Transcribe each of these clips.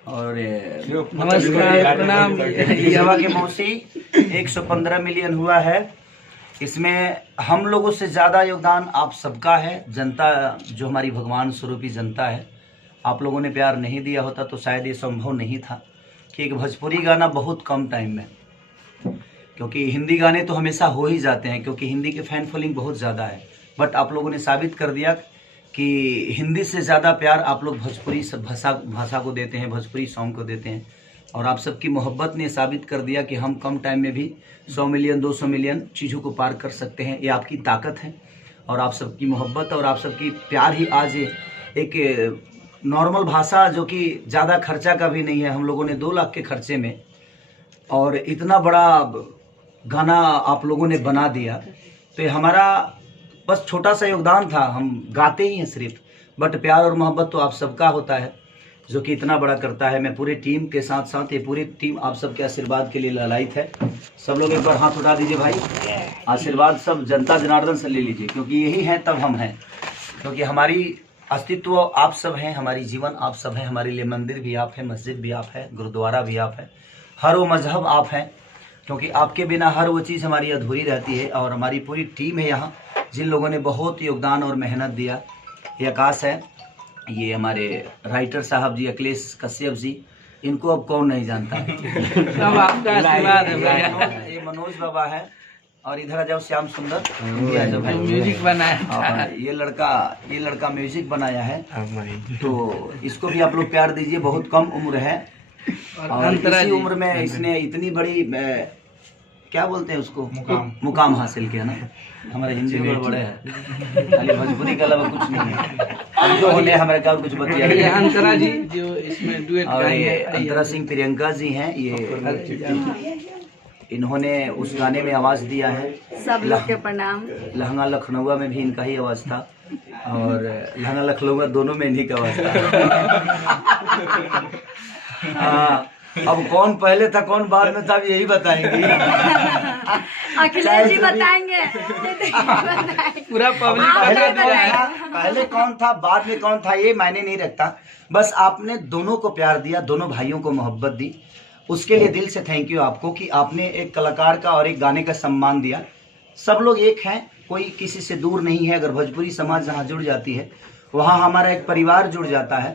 और नमस्कार, प्रणाम। यवा के मौसी 115 मिलियन हुआ है। इसमें हम लोगों से ज़्यादा योगदान आप सबका है। जनता जो हमारी भगवान स्वरूपी जनता है, आप लोगों ने प्यार नहीं दिया होता तो शायद ये संभव नहीं था कि एक भोजपुरी गाना बहुत कम टाइम में, क्योंकि हिंदी गाने तो हमेशा हो ही जाते हैं क्योंकि हिंदी के फैन फॉलोइंग बहुत ज़्यादा है, बट आप लोगों ने साबित कर दिया कि हिंदी से ज़्यादा प्यार आप लोग भोजपुरी भाषा को देते हैं, भोजपुरी सॉन्ग को देते हैं। और आप सबकी मोहब्बत ने साबित कर दिया कि हम कम टाइम में भी 100 मिलियन 200 मिलियन चीज़ों को पार कर सकते हैं। ये आपकी ताकत है और आप सबकी मोहब्बत और आप सबकी प्यार ही आज एक नॉर्मल भाषा जो कि ज़्यादा खर्चा का भी नहीं है, हम लोगों ने 2 लाख के खर्चे में और इतना बड़ा गाना आप लोगों ने बना दिया। तो हमारा बस छोटा सा योगदान था, हम गाते ही हैं सिर्फ, बट प्यार और मोहब्बत तो आप सबका होता है जो कि इतना बड़ा करता है। मैं पूरे टीम के साथ साथ ये पूरी टीम आप सबके आशीर्वाद के लिए ललायित है। सब लोग एक बार हाथ उठा दीजिए भाई, आशीर्वाद सब जनता जनार्दन से ले लीजिए, क्योंकि यही हैं तब हम हैं। क्योंकि हमारी अस्तित्व आप सब हैं, हमारी जीवन आप सब हैं, हमारे लिए मंदिर भी आप हैं, मस्जिद भी आप है, गुरुद्वारा भी आप है, हर वो मजहब आप हैं, क्योंकि आपके बिना हर वो चीज़ हमारी अधूरी रहती है। और हमारी पूरी टीम है यहाँ जिन लोगों ने बहुत योगदान और मेहनत दिया। ये आकाश है, ये हमारे राइटर साहब जी अखिलेश कश्यप जी, इनको अब कौन नहीं जानता है। सब आपका आशीर्वाद है भैया। ये मनोज बाबा है और इधर आ जाओ श्याम सुंदर, जो है म्यूजिक बनाया। ये लड़का म्यूजिक बनाया है, तो इसको भी आप लोग प्यार दीजिए। बहुत कम उम्र है और इसी उम्र में इसने इतनी बड़ी क्या बोलते हैं उसको, मुकाम हासिल किया ना। हमारे हिंदी में बड़े हैं, खाली भोजपुरी के अलावा कुछ नहीं है। अब जो होने हमारे का कुछ बतिया। ये अंतरा जी जो इसमें डुएट गाए हैं, अंतरा सिंह प्रियंका जी हैं, ये इन्होंने उस गाने में आवाज़ दिया है। सब लोग के प्रणाम। लहंगा लखनऊ में भी इनका ही आवाज़ था और लहंगा लखनऊ दोनों में इन्हीं का आवाज़ था। अब कौन पहले था कौन बाद में था अब यही बताएंगे। अखिलेश जी बताएंगे। पूरा पब्लिक पहले कौन था बाद में कौन था ये मायने नहीं रखता। बस आपने दोनों को प्यार दिया, दोनों भाइयों को मोहब्बत दी, उसके लिए दिल से थैंक यू आपको कि आपने एक कलाकार का और एक गाने का सम्मान दिया। सब लोग एक हैं, कोई किसी से दूर नहीं है। अगर भोजपुरी समाज जहाँ जुड़ जाती है वहाँ हमारा एक परिवार जुड़ जाता है।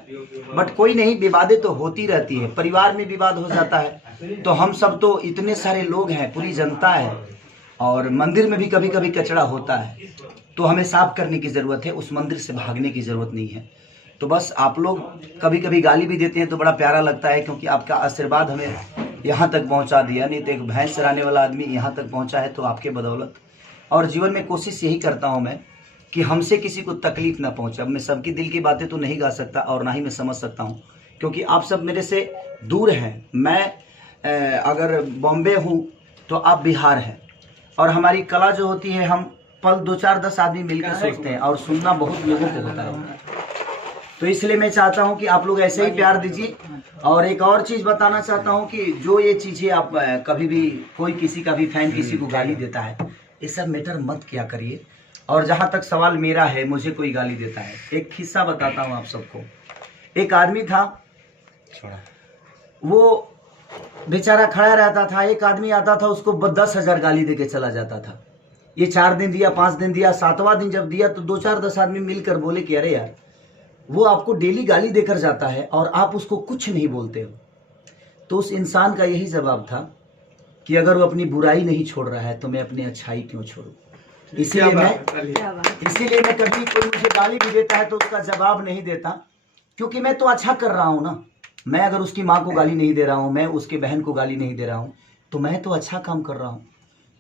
बट कोई नहीं, विवादें तो होती रहती है, परिवार में विवाद हो जाता है। तो हम सब तो इतने सारे लोग हैं, पूरी जनता है और मंदिर में भी कभी कभी कचरा होता है, तो हमें साफ करने की ज़रूरत है, उस मंदिर से भागने की ज़रूरत नहीं है। तो बस आप लोग कभी कभी गाली भी देते हैं तो बड़ा प्यारा लगता है, क्योंकि आपका आशीर्वाद हमें यहाँ तक पहुँचा दिया। नहीं तो एक भैंस चराने वाला आदमी यहाँ तक पहुँचा है तो आपके बदौलत। और जीवन में कोशिश यही करता हूँ मैं कि हमसे किसी को तकलीफ ना पहुँचे। अब मैं सबकी दिल की बातें तो नहीं गा सकता और ना ही मैं समझ सकता हूँ, क्योंकि आप सब मेरे से दूर हैं। मैं अगर बॉम्बे हूँ तो आप बिहार हैं, और हमारी कला जो होती है हम पल 2 4 10 आदमी मिलकर सोचते हैं और सुनना बहुत लोगों को होता है। तो इसलिए मैं चाहता हूं कि आप लोग ऐसे ही प्यार दीजिए। और एक और चीज़ बताना चाहता हूं कि जो ये चीज़ें आप कभी भी कोई किसी का भी फैन किसी को गाली देता है, ये सब मैटर मत किया करिए। और जहां तक सवाल मेरा है, मुझे कोई गाली देता है, एक किस्सा बताता हूं आप सबको। एक आदमी था, वो बेचारा खड़ा रहता था, एक आदमी आता था उसको 10,000 गाली दे के चला जाता था। ये 4 दिन दिया, 5 दिन दिया, 7वां दिन जब दिया तो 2 4 10 आदमी मिलकर बोले कि अरे यार, वो आपको डेली गाली देकर जाता है और आप उसको कुछ नहीं बोलते हो। तो उस इंसान का यही जवाब था कि अगर वो अपनी बुराई नहीं छोड़ रहा है तो मैं अपनी अच्छाई क्यों छोड़ूं। इसीलिए मैं कभी कोई मुझे गाली भी देता है तो उसका जवाब नहीं देता, क्योंकि मैं तो अच्छा कर रहा हूं ना। मैं अगर उसकी माँ को गाली नहीं दे रहा हूं, मैं उसके बहन को गाली नहीं दे रहा हूं, तो मैं तो अच्छा काम कर रहा हूं।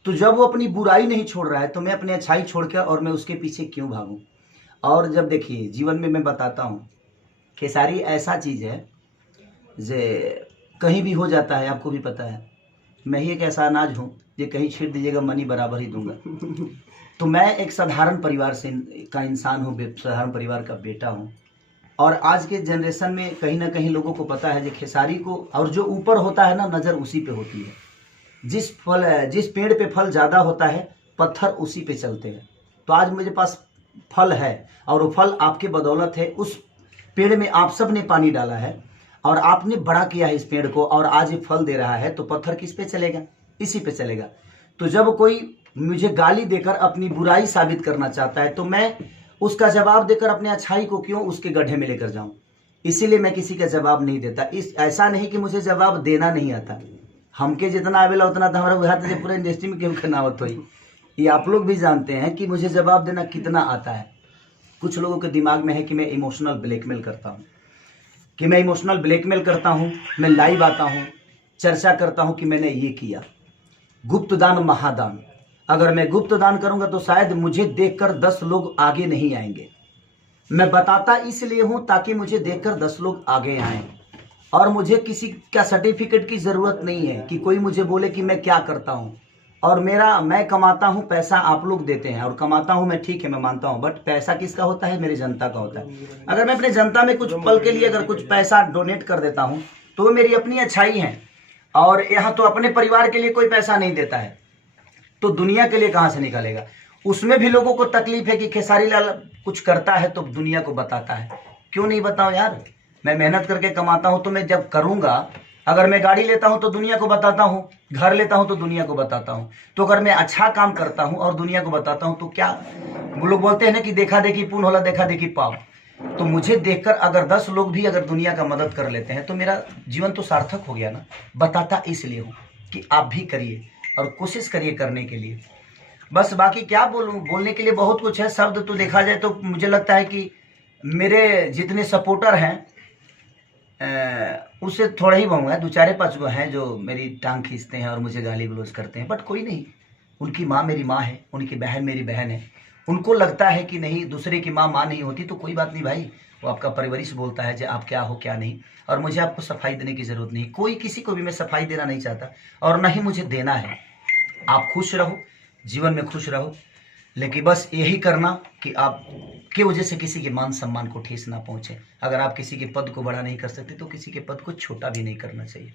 तो जब वो अपनी बुराई नहीं छोड़ रहा है तो मैं अपनी अच्छाई छोड़कर और मैं उसके पीछे क्यों भागूं। और जब देखिए जीवन में मैं बताता हूँ, खेसारी ऐसा चीज़ है जे कहीं भी हो जाता है, आपको भी पता है। मैं ही एक ऐसा अनाज हूँ जो कहीं छीट दीजिएगा मनी बराबर ही दूंगा। तो मैं एक साधारण परिवार से का इंसान हूँ, साधारण परिवार का बेटा हूँ। और आज के जनरेशन में कहीं ना कहीं लोगों को पता है जो खेसारी को, और जो ऊपर होता है ना, नज़र उसी पे होती है। जिस पेड़ पे फल ज़्यादा होता है पत्थर उसी पे चलते हैं। तो आज मेरे पास फल है और वो फल आपके बदौलत है। उस पेड़ में आप सब ने पानी डाला है और आपने बड़ा किया है इस पेड़ को और आज ये फल दे रहा है, तो पत्थर किस पे चलेगा? इसी पे चलेगा। तो जब कोई मुझे गाली देकर अपनी बुराई साबित करना चाहता है, तो मैं उसका जवाब देकर अपने अच्छाई को क्यों उसके गड्ढे में लेकर जाऊं? इसीलिए मैं किसी का जवाब नहीं देता। ऐसा नहीं कि मुझे जवाब देना नहीं आता, हमके जितना आवेला उतना तो हमारा बुझाते थे पूरे इंडस्ट्री में क्यों खनावत हुई। ये आप लोग भी जानते हैं कि मुझे जवाब देना कितना आता है। कुछ लोगों के दिमाग में है कि मैं इमोशनल ब्लैकमेल करता हूँ, मैं लाइव आता हूँ, चर्चा करता हूँ कि मैंने ये किया। गुप्त दान महादान, अगर मैं गुप्त दान करूंगा तो शायद मुझे देखकर 10 लोग आगे नहीं आएंगे। मैं बताता इसलिए हूं ताकि मुझे देखकर 10 लोग आगे आएं, और मुझे किसी का सर्टिफिकेट की जरूरत नहीं है कि कोई मुझे बोले कि मैं क्या करता हूं। और मैं कमाता हूं, पैसा आप लोग देते हैं और कमाता हूं मैं, ठीक है मैं मानता हूं, बट पैसा किसका होता है? मेरी जनता का होता है। अगर मैं अपने जनता में कुछ पल के लिए अगर कुछ पैसा डोनेट कर देता हूं तो वो मेरी अपनी अच्छाई है। और यहाँ तो अपने परिवार के लिए कोई पैसा नहीं देता है तो दुनिया के लिए कहां से निकालेगा? उसमें भी लोगों को तकलीफ है कि खेसारी लाल कुछ करता है तो दुनिया को बताता है। क्यों नहीं बताऊं यार? मैं मेहनत करके कमाता हूं तो मैं जब करूंगा, अगर मैं गाड़ी लेता हूं तो दुनिया को बताता हूं, घर लेता हूं तो दुनिया को बताता हूं। तो अगर मैं अच्छा काम करता हूं और दुनिया को बताता हूं तो क्या, वो लोग बोलते हैं ना कि देखा देखी पुण्य होला, देखा देखी पाप। तो मुझे देखकर अगर 10 लोग भी अगर दुनिया का मदद कर लेते हैं तो मेरा जीवन तो सार्थक हो गया ना। बताता इसलिए हूं कि आप भी करिए और कोशिश करिए करने के लिए। बस बाकी क्या बोलूं, बोलने के लिए बहुत कुछ है। शब्द तो देखा जाए तो मुझे लगता है कि मेरे जितने सपोर्टर हैं उससे थोड़ा ही बहु है, 2-4-5 गो हैं जो मेरी टांग खींचते हैं और मुझे गाली गलौज करते हैं, बट कोई नहीं। उनकी माँ मेरी माँ है, उनकी बहन मेरी बहन है। उनको लगता है कि नहीं, दूसरे की माँ नहीं होती तो कोई बात नहीं भाई, वो आपका परवरिश बोलता है कि आप क्या हो क्या नहीं, और मुझे आपको सफाई देने की ज़रूरत नहीं। कोई किसी को भी मैं सफाई देना नहीं चाहता और ना ही मुझे देना है। आप खुश रहो, जीवन में खुश रहो, लेकिन बस यही करना कि आप की वजह से किसी के मान सम्मान को ठेस ना पहुंचे। अगर आप किसी के पद को बड़ा नहीं कर सकते तो किसी के पद को छोटा भी नहीं करना चाहिए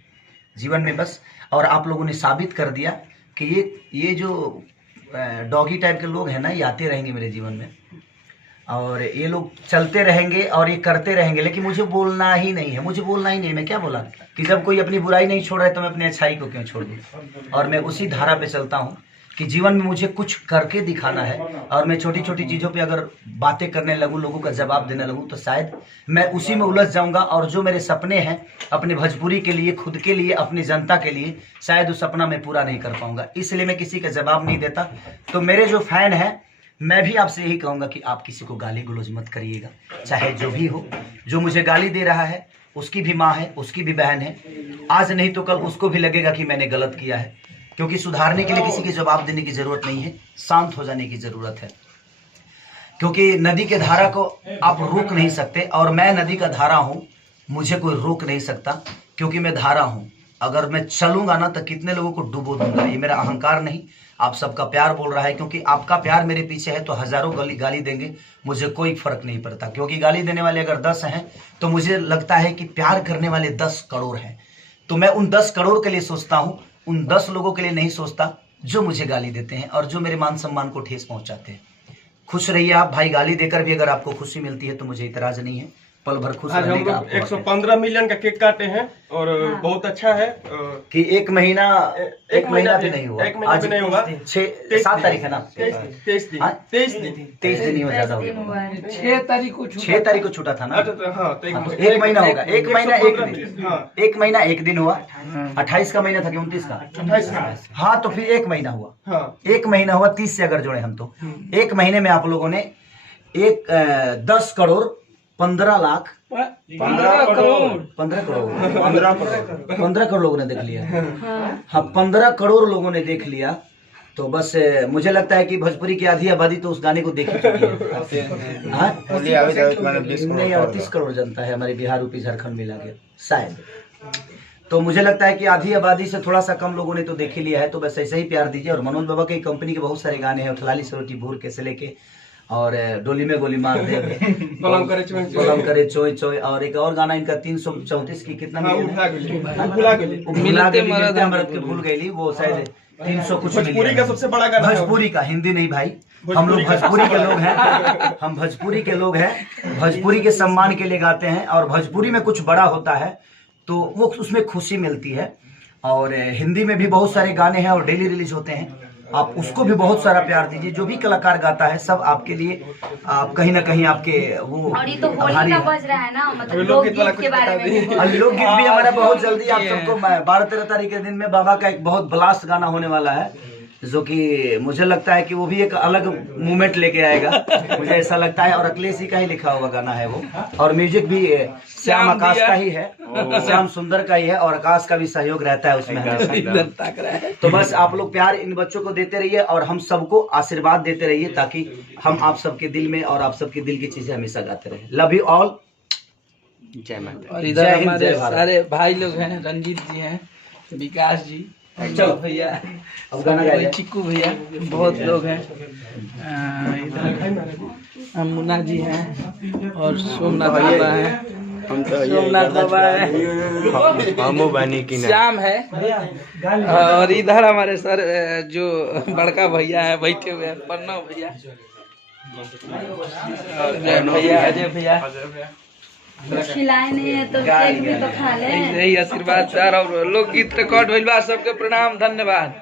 जीवन में बस। और आप लोगों ने साबित कर दिया कि ये जो डॉगी टाइप के लोग हैं ना, ये आते रहेंगे मेरे जीवन में और ये लोग चलते रहेंगे और ये करते रहेंगे, लेकिन मुझे बोलना ही नहीं है। मुझे बोलना ही नहीं। मैं क्या बोला कि जब कोई अपनी बुराई नहीं छोड़ रहा है तो मैं अपनी अच्छाई को क्यों छोड़ दूँ? और मैं उसी धारा पे चलता हूँ कि जीवन में मुझे कुछ करके दिखाना है। और मैं छोटी छोटी चीज़ों पे अगर बातें करने लगूँ, लोगों का जवाब देने लगूँ, तो शायद मैं उसी में उलझ जाऊँगा। और जो मेरे सपने हैं अपने भोजपुरी के लिए, खुद के लिए, अपनी जनता के लिए, शायद उस सपना मैं पूरा नहीं कर पाऊँगा। इसलिए मैं किसी का जवाब नहीं देता। तो मेरे जो फैन हैं, मैं भी आपसे यही कहूँगा कि आप किसी को गाली गलौज मत करिएगा, चाहे जो भी हो। जो मुझे गाली दे रहा है उसकी भी माँ है, उसकी भी बहन है। आज नहीं तो कल उसको भी लगेगा कि मैंने गलत किया है, क्योंकि सुधारने के लिए किसी के जवाब देने की जरूरत नहीं है, शांत हो जाने की जरूरत है। क्योंकि नदी के धारा को आप रोक नहीं सकते और मैं नदी का धारा हूँ, मुझे कोई रोक नहीं सकता क्योंकि मैं धारा हूँ। अगर मैं चलूंगा ना तो कितने लोगों को डुबो दूंगा। ये मेरा अहंकार नहीं, आप सबका प्यार बोल रहा है। क्योंकि आपका प्यार मेरे पीछे है तो हजारों गाली देंगे, मुझे कोई फर्क नहीं पड़ता। क्योंकि गाली देने वाले अगर 10 हैं तो मुझे लगता है कि प्यार करने वाले 10 करोड़ हैं। तो मैं उन 10 करोड़ के लिए सोचता हूँ, उन 10 लोगों के लिए नहीं सोचता जो मुझे गाली देते हैं और जो मेरे मान सम्मान को ठेस पहुंचाते हैं। खुश रहिए आप भाई। गाली देकर भी अगर आपको खुशी मिलती है तो मुझे इतराज नहीं है। पल भर खुश आज हम लोग 115 मिलियन का केक काटे हैं और बहुत अच्छा है कि एक महीना भी नहीं हुआ। एक महीना भी नहीं हुआ। 7 तारीख है ना? 23 दिन ही ज्यादा हो गया। 6 तारीख को छूटा था ना? हाँ, तो एक महीना होगा। एक महीना एक दिन हुआ। 28 का महीना था कि 29 का? 28 का। हाँ, तो फिर एक महीना हुआ। हाँ, एक महीना हुआ। 30 से अगर जोड़े हम तो एक महीने में आप लोगों ने 10 करोड़ 15 लाख 15 करोड़ 15 करोड़ लोगों ने देख लिया। हाँ, 15 करोड़ लोगों ने देख लिया। तो बस मुझे लगता है कि भोजपुरी की आधी आबादी तो उस गाने को देख ही चुकी है। हाँ? नहीं, 38 करोड़ जनता है हमारे बिहार, यूपी, झारखंड मिला के शायद। तो मुझे लगता है कि आधी आबादी से थोड़ा सा कम लोगों ने तो देख ही लिया है। तो बस ऐसे ही प्यार दीजिए। और मनोज बाबा की कंपनी के बहुत सारे गाने हैं, उथलाली से रोटी भूर के से लेके और डोली में गोली मार दे, बलम करे चोय चोय, और एक और गाना इनका 334 की कितना भूल गई वो शायद 300 कुछ। भोजपुरी का सबसे बड़ा गाना, भोजपुरी का, हिंदी नहीं भाई। हम लोग भोजपुरी के लोग हैं, हम भोजपुरी के लोग हैं। भोजपुरी के सम्मान के लिए गाते हैं और भोजपुरी में कुछ बड़ा होता है तो वो उसमें खुशी मिलती है। और हिंदी में भी बहुत सारे गाने हैं और डेली रिलीज होते हैं, आप उसको भी बहुत सारा प्यार दीजिए। जो भी कलाकार गाता है सब आपके लिए, आप कहीं ना कहीं आपके वो और ये तो होली आभारी का है। बज रहा है ना, मतलब लोकगीत वाला लोकगीत के कुछ बारे बता में भी और लोकगीत भी हमारा बहुत जल्दी आप सबको 12-13 तारीख के दिन में बाबा का एक बहुत ब्लास्ट गाना होने वाला है, जो कि मुझे लगता है कि वो भी एक अलग मूवमेंट लेके आएगा, मुझे ऐसा लगता है। और अखिलेश जी का ही लिखा हुआ गाना है वो, और म्यूजिक भी श्याम आकाश का ही है, श्याम सुंदर का ही है, और आकाश का भी सहयोग रहता है उसमें हमेशा। तो बस आप लोग प्यार इन बच्चों को देते रहिए और हम सबको आशीर्वाद देते रहिए, ताकि हम आप सबके दिल में और आप सबके दिल की चीजें हमेशा गाते रहे। लव यू ऑल, जय माता। और इधर जय हिंद, हमारे जय भारत। सारे भाई लोग हैं, रंजीत जी हैं, विकास जी, चलो भैया, अब गाना गाइए। चिक्कू भैया, बहुत लोग हैं। इधर मुन्ना जी हैं और सोमनाथ बाबा हैं, सोमनाथ बाबा है, श्याम है। और इधर हमारे सर जो बड़का भैया है बैठे हुए हैं, प्रणव भैया, और जय भैया, अजय भैया। खिलाए नहीं है तो केक भी तो खा ले। यही आशीर्वाद सर, और लोकगीत रिकॉर्ड भइल बा, सबके प्रणाम, धन्यवाद।